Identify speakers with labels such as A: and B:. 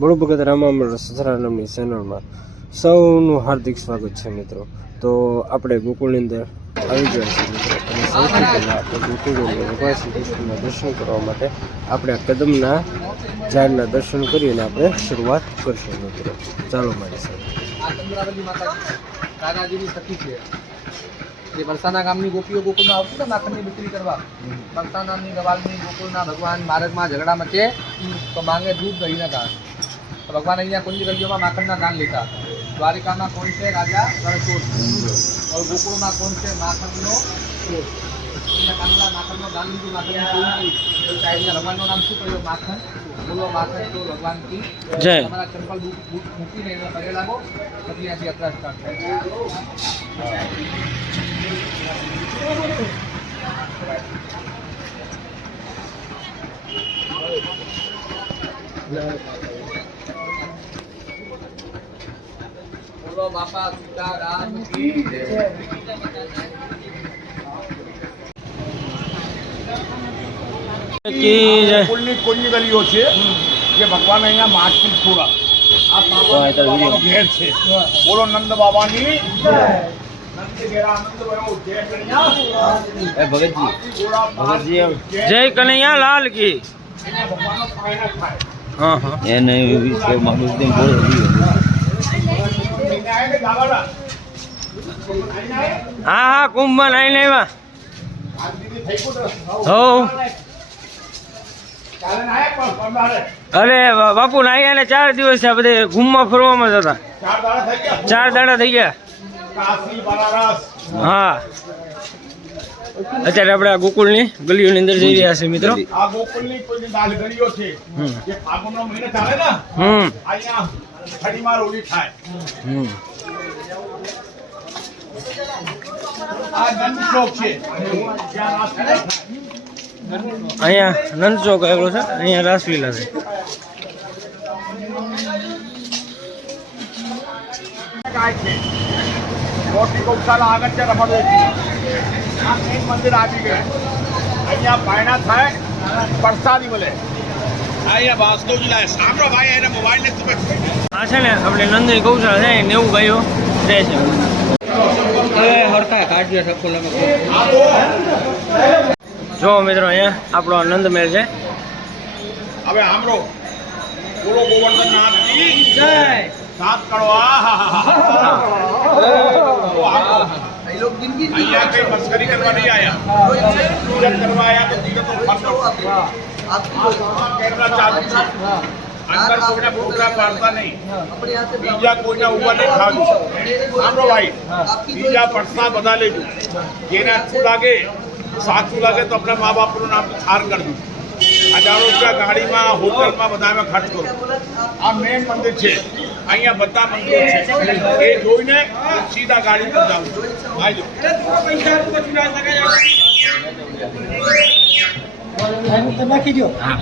A: બળુ ભગત રામામણ સથરા નામની ચેનલમાં સૌનું હાર્દિક સ્વાગત છે મિત્રો. તો આપણે ગોકુળની અંદર આવી ગયા છીએ મિત્રો. અને સૌથી પહેલાં આપણે ગોકુળની ભગવાન શ્રી કૃષ્ણના દર્શન કરવા માટે. આપણે કદમના ઝાડના દર્શન કરીને આપણે શરૂઆત કરશું મિત્રો. ચાલો મારી સાથે.
B: દાદાજીની સખી છે. જે વરસાના ગામની ગોપીઓ ગોકુળમાં આવતી ને માખણની બિક્રી કરવા. વરસાનાની ગવાલની ગોકુળના, ભગવાન માર્ગમાં ઝઘડા મચે, તો માંગે દૂધ, દહીંના દાન ભગવાન અહીંયા કુંજ ગલીઓમાં માખણના દાન લેતા. દ્વારિકામાં કોણ છે? રાજા રણછોડ હવે ગોકુળમાં કોણ છે? માખણનો અહીંયા કાનુડા માખણનો દાન લીધું સાહેબના ભગવાનનું નામ શું કહ્યું? માખણ. બોલો માખણ ચોર ભગવાન કી
A: જય
B: તમારા ચંપલ બૂટ બૂટ મૂકીને એને પગે લાગો પછી ત્યાંથી યાત્રા સ્ટાર્ટ થાય બોલો બાપા સીતારામ કી જય
C: કુલની કુંજ ગલીઓ છે જે ભગવાન અહીંયા માટી છોડા આ બાબાનો ઘેર છે. બોલો નંદ બાબાની. જય. કનૈયા. ભગતજી.
A: જય કનૈયા લાલ કી.
C: થાય
A: હા. હા કુંભમાં લઈને આવ્યા
C: આજ દીદી થઈ ગયું ને?
A: હો
C: કાલે ના આયા પણ પરમારે.
A: અરે બાપુ, ને ચાર દિવસ થયા, બધે ઘૂમવા ફરવામાં જ હતા.
C: ચાર દાડા થઈ ગયા.
A: હા. અત્યારે આપણે આ ગોકુળની ગલીઓની અંદર જઈ રહ્યા છે મિત્રો.
C: છે
A: હમ. હમ.
C: અહીંયા નંદ ચોક
A: આવેલો છે. અહીંયા રાસલીલા છે.
C: મોટી ગૌશાળા આગળ છે મેઇન મંદિર આવી ગયું અહીંયા પાયણા થાય પ્રસાદી મળે
A: આ છે ને આપણે નંદની ગૌશાળા છે નેવું ગાયો રહે છે.
B: હરખા સફળ
C: આ તો
A: જો મિત્રો અહીંયા આપણો આનંદ નંદ મેળ છે.
C: હવે સાંભળો. બોલો ગોવર્ધન નાથની જય. સાત કરો હા હા હા. અહીંયા કઈ મસ્કરી કરવા નહીં આયા. પૂજન કરવા આયા તો દીકરો ફરતો આ ચાલુ છે. અંદર કોઈના પ્રોગ્રામ પાડતા નહીં. બીજા કોઈના ઉપર નહીં ખાવું સાંભળો ભાઈ. બીજા પડતા બધા લેજો. જેને અચ્છું લાગે સાચું લાગે તો આપણા મા બાપનું નામ ખાર કરજો હજારો રૂપિયા ગાડીમાં હોટલમાં બધામાં ખર્ચ કરો. આ મેન મંદિર છે. અહીંયા બધા મંદિર છે. એ જોઈને સીધા ગાડી પર જાવ આવજો
A: હા